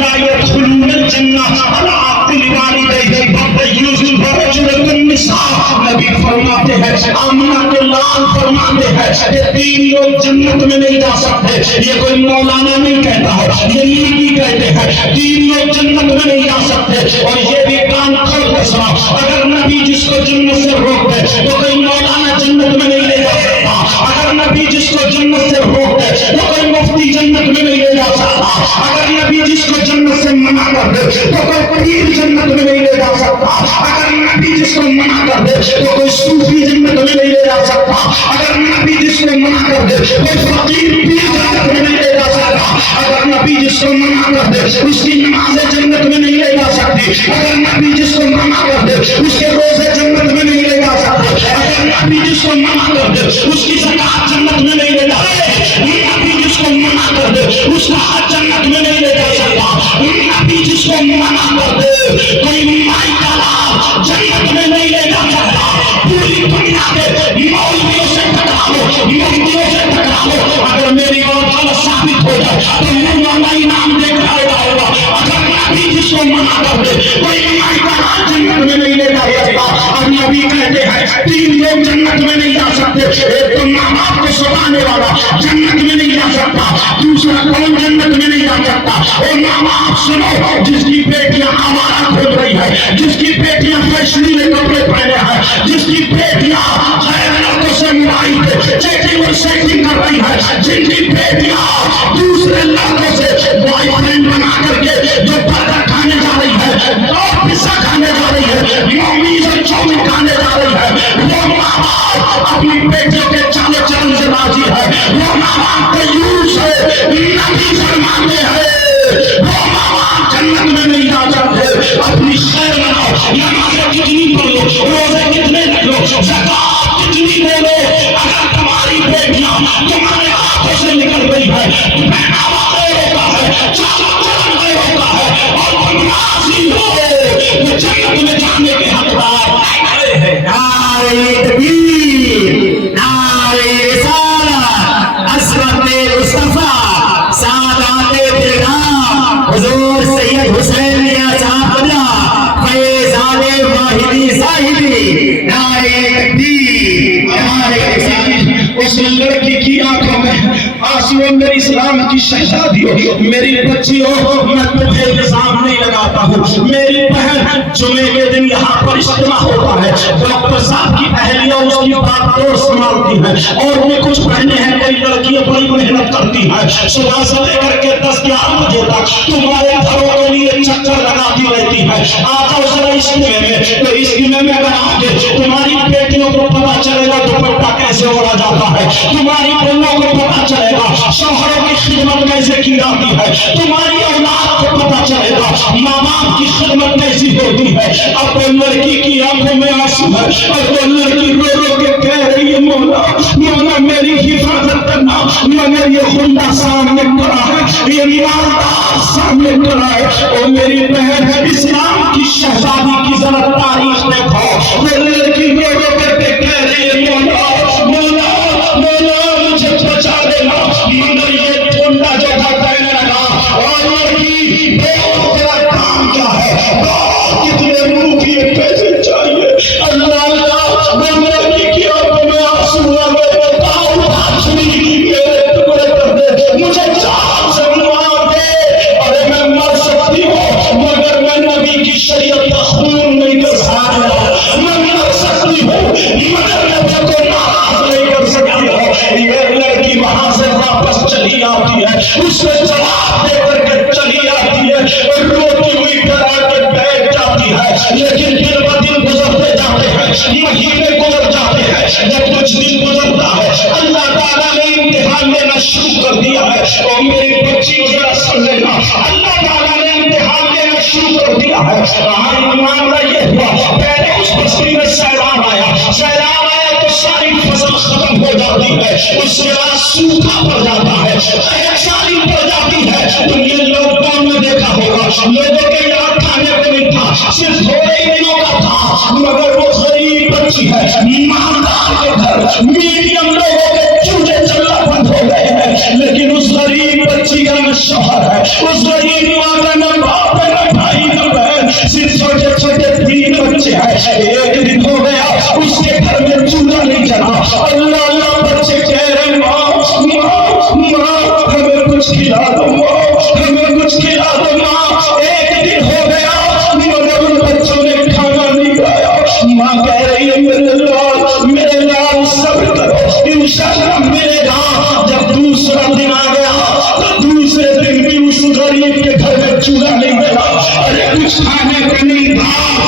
لا يدخلون الجنہ على عقل والديه والديوث ورجل النساء. نبی فرماتے ہیں آمنہ کے لال فرماتے ہیں کہ 3 لوگ جنت میں نہیں جا سکتے. یہ کوئی مولانا نہیں کہتا ہے, یہ نہیں کہتے ہیں 3 لوگ جنت میں نہیں جا سکتے. اور یہ بھی کان کھول کے سنا, اگر نبی جس کو جنت سے روک دے تو کوئی مولانا جنت میں نہیں لے جا سکتا. اگر نبی جس کو جنت سے روک دے تو کوئی مفتی جنت میں نہیں لے جا سکتا. اگر نبی جس کو جنت سے منع کر دے تو کوئی پیر جنت میں نہیں لے جا سکتا. اگر نبی جس کو منع کر دے تو کوئی صوفی جنت میں نہیں لے جا سکتا. اگر نبی جس کو منع کر دے کوئی فقیر پیر جنت میں نہیں لے جا سکتا. اگر نبی جس کو منع کر دے اس کی نمازیں جنت میں نہیں لے جا سکتی. اگر نبی جس کو منع کر دے اس کے روزے جنت میں نہیں لے جا سکتے. اگر نبی جس کو منع کر دے اس کی زکات جنت میں نہیں لے جا سکتے. نبی جس کو منع کر دے اس کا حج جنت میں نہیں لے جا سکتا. نبی جس کو منع کر دے کوئی مائی کا لال جنت میں نہیں لے جا سکتا. پوری دنیا کے مولویوں سے ٹکراؤ, مفتیوں سے ٹکراؤ, اگر میری بات غلط ثابت ہو جائے تو مولانا انعام دے کر آئے گا. اگر نبی جس کو منع کر دے کوئی مائی کا لال جنت میں نہیں لے جا سکتا. اور نبی کہتے ہیں 3 لوگ جنت میں نہیں جا سکتے. ایک تو ماں باپ کو سلانے والا جنت میں نہیں جا سکتا. دوسرا کون جنت میں نہیں جا سکتا؟ اور ماں باپ سنو, جس کی بیٹیاں آوارہ کھود رہی ہے, جس کی بیٹیاں فیشنیبل کپڑے پہنے ہیں, جس کی بیٹیاں غیر لڑکوں سے ملائی چیٹنگ اور سیٹنگ کر رہی ہے, جن کی بیٹیاں دوسرے لڑکوں سے بوائے فرینڈ بنا کر کے جو برگر کھانے جا رہی ہے, اور پزا کھانے جا رہی ہے, مومیز اور چاؤمین کھانے جا رہی ہے, وہ ماں باپ اپنی بیٹیوں کے چالے چلن سے راضی ہے. وہ ماں باپ دیوس ہے, نبی فرماتے ہیں وہ ماں باپ جنت میں نہیں جا سکتے. اپنی خیر بناؤ, نمازیں کتنی پڑھو, روزے کتنے رکھ لو, زکات کتنی دے لو, اگر تمہاری بیٹیاں تمہارے ہاتھوں سے نکل گئی ہے, پہناوا غیر ہوتا ہے, چال چلن غیر ہوتا ہے, اور تم راضی ہو, وہ جنت میں جانے کے حقدار ہیں. نعرہ تکبیر, نعرہ رسالت, عصمت مصطفیٰ, سادات کرام, حضور سید حسین میاں صاحب قبلہ فیضان واحدی صاحبی. نعرہ تکبیر, نعرہ رسالت. اس لڑکی کی آنکھوں میں آنسو, میری اسلام کی شہزادی ہو, میری بچی ہو, میں تمہیں الزام نہیں لگاتا ہوں. میری بہن جمعے کے دن یہاں پر اجتماع ہوتا ہے, ڈاکٹر صاحب کی اہلیہ اس کی بات کو سنبھالتی ہے, اور وہ کچھ بہنیں ہیں, کئی لڑکیاں بڑی محنت کرتی ہیں, صبح سے لے کر کے 10-11 بجے تک تمہارے گھروں کے لیے چکر لگاتی رہتی ہے. آ جاؤ ذرا اجتماع میں, تو اجتماع میں اگر آگے تمہاری بیٹیوں کو پتا چلے گا دوپٹہ کیسے اوڑھا جاتا ہے, تمہاری بہنوں کو پتا چلے گا شوہروں کی خدمت کیسے کی جاتی ہے, تمہاری اولاد کو پتا چلے گا ماں باپ کی خدمت کیسی ہوتی ہے. اب وہ لڑکی کی آنکھوں میں آنسو ہے, اور وہ لڑکی رو رو کے کہہ رہی ہے مولا مولا میری حفاظت کرنا, مگر یہ خندہ سامنے کھڑا ہے, یہ مالدار سامنے کھڑا ہے. اور میری بہن اسلام کی شہزادی کی ذرا تاریخ دیکھو, وہ لڑکی رو رو کر کے کہہ رہی ہے مولا مولا مولا مجھے بچا دینا, مگر یہ ٹھنڈا جو تھا کہنے لگا, اور لڑکی تیرا کام کیا ہے, کتنے منہ کی پیسے چاہیے, اللہ اللہ. وہ لڑکی کی آنکھوں میں آنسو آ گئے, میرے ٹکڑے کر دے, مجھے جان سے مار دے, ارے میں مر سکتی ہوں مگر میں نبی کی شریعت کا خون نہیں کر سکتی, میں مر سکتی ہوں مگر نبی کو ناراض نہیں کر سکتی ہوں. یہ لڑکی وہاں سے واپس چلی آتی ہے, اس سے جواب دے کر کے چلی آتی ہے, اور روتی ہوئی گھر آ کے بیٹھ جاتی ہے. لیکن دن ب دن گزرتے جاتے ہیں, مہینے گزر جاتے ہیں, جب کچھ دن گزرتا ہے اللہ تعالیٰ نے امتحان لینا شروع کر دیا ہے. اور میری بچی ذرا سن لینا, اللہ تعالیٰ نے امتحان لینا شروع کر دیا ہے. ہماری معاملہ یہ ہوا, پہلے اس بستی میں سیلاب آیا, سیلاب آیا تو ساری فصل ختم ہو جاتی ہے, اس کے بعد سوکھا پڑ جاتا ہے, ساری پڑ جاتی ہے. تم یہ لاک ڈاؤن میں دیکھا ہوگا, لوگوں کے یہاں کھانے کو نہیں تھا, صرف تھوڑے ہی دنوں کا تھا, مگر وہ غریب بچی ہے, مالدار کے گھر میڈیم لوگوں کے چوجے چلنا بند ہو گئے ہیں, لیکن اس غریب بچی کا نام شوہر ہے, اس غریب ماں کا نام ایک دن ہو گیا اس کے گھر میں چولہا نہیں جلا. اللہ اللہ بچے کہہ رہے ماں ماں ہمیں کچھ کھلا دو, ماں ہمیں کچھ کھلا دو ماں. ایک دن ہو گیا مگر ان بچوں نے کھانا نہیں کھایا. ماں کہہ رہی ہے میرے لال صبر کرو, انشاءاللہ ملے گا. جب دوسرا دن آ گیا تو دوسرے دن بھی اس غریب کے گھر میں چولہا نہیں ملا. ارے کچھ کھانے کو نہیں تھا,